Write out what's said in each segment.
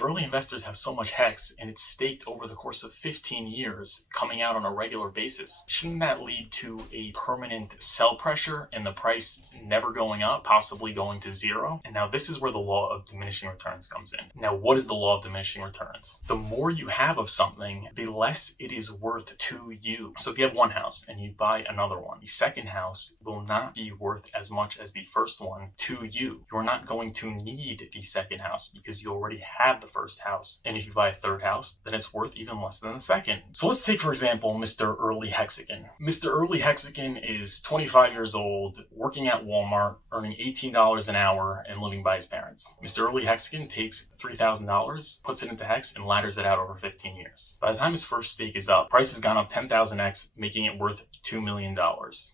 if early investors have so much HEX and it's staked over the course of 15 years coming out on a regular basis, shouldn't that lead to a permanent sell pressure and the price never going up, possibly going to zero? And now this is where the law of diminishing returns comes in. Now, what is the law of diminishing returns? The more you have of something, the less it is worth to you. So if you have one house and you buy another one, the second house will not be worth as much as the first one to you. You're not going to need the second house because you already have the first house. And if you buy a third house, then it's worth even less than the second. So let's take, for example, Mr. Early Hexagon. Mr. Early Hexagon is 25 years old, working at Walmart, earning $18 an hour and living by his parents. Mr. Early Hexagon takes $3,000, puts it into HEX, and ladders it out over 15 years. By the time his first stake is up, price has gone up 10,000x, making it worth $2 million.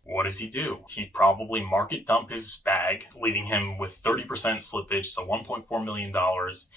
What does he do? He'd probably market dump his bag, leaving him with 30% slippage, so $1.4 million.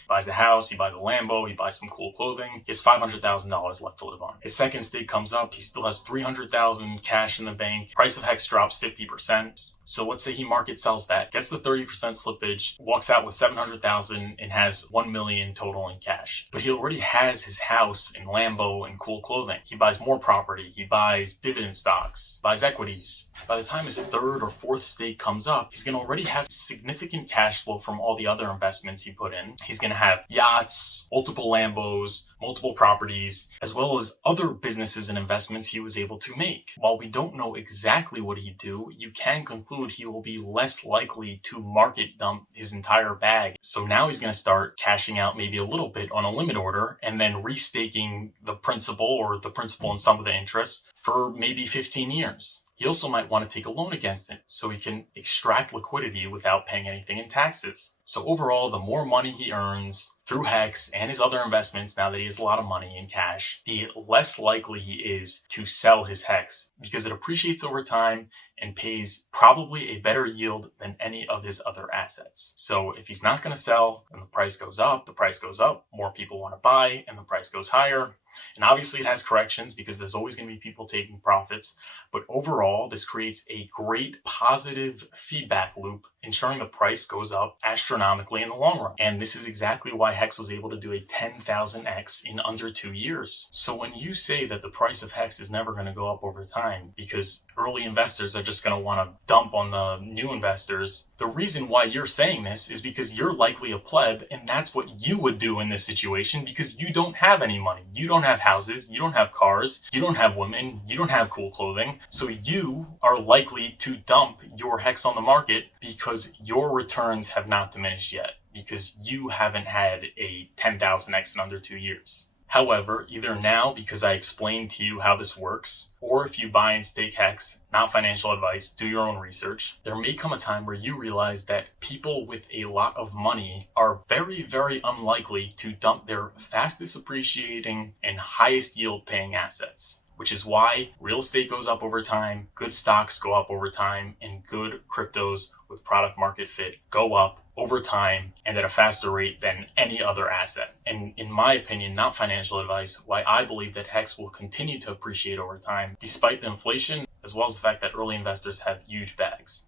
Buys a house, he buys a Lambo, he buys some cool clothing. He has $500,000 left to live on. His second stake comes up, he still has $300,000 cash in the bank. Price of HEX drops 50%. So let's say he market sells that, gets the 30% slippage, walks out with $700,000 and has $1 million total in cash. But he already has his house and Lambo and cool clothing. He buys more property, he buys dividend stocks, buys equities. By the time his third or fourth stake comes up, he's going to already have significant cash flow from all the other investments he put in. He's going to have yachts, multiple Lambos, multiple properties, as well as other businesses and investments he was able to make. While we don't know exactly what he'd do, you can conclude he will be less likely to market dump his entire bag. So now he's going to start cashing out maybe a little bit on a limit order and then restaking the principal or the principal and some of the interest for maybe 15 years. He also might want to take a loan against it so he can extract liquidity without paying anything in taxes. So overall, the more money he earns through HEX and his other investments, now that he has a lot of money in cash, the less likely he is to sell his HEX because it appreciates over time and pays probably a better yield than any of his other assets. So if he's not going to sell and the price goes up, more people want to buy and the price goes higher. And obviously it has corrections because there's always going to be people taking profits. But overall, this creates a great positive feedback loop, ensuring the price goes up astronomically in the long run. And this is exactly why HEX was able to do a 10,000x in under 2 years. So when you say that the price of HEX is never going to go up over time because early investors are just going to want to dump on the new investors, the reason why you're saying this is because you're likely a pleb and that's what you would do in this situation because you don't have any money. You don't have houses, you don't have cars, you don't have women, you don't have cool clothing. So you are likely to dump your HEX on the market because your returns have not diminished yet because you haven't had a 10,000x in under 2 years. However, either now because I explained to you how this works, or if you buy and stake HEX, not financial advice, do your own research, there may come a time where you realize that people with a lot of money are very, very unlikely to dump their fastest appreciating and highest yield paying assets. Which is why real estate goes up over time, good stocks go up over time, and good cryptos with product market fit go up over time and at a faster rate than any other asset. And in my opinion, not financial advice, why I believe that HEX will continue to appreciate over time, despite the inflation, as well as the fact that early investors have huge bags.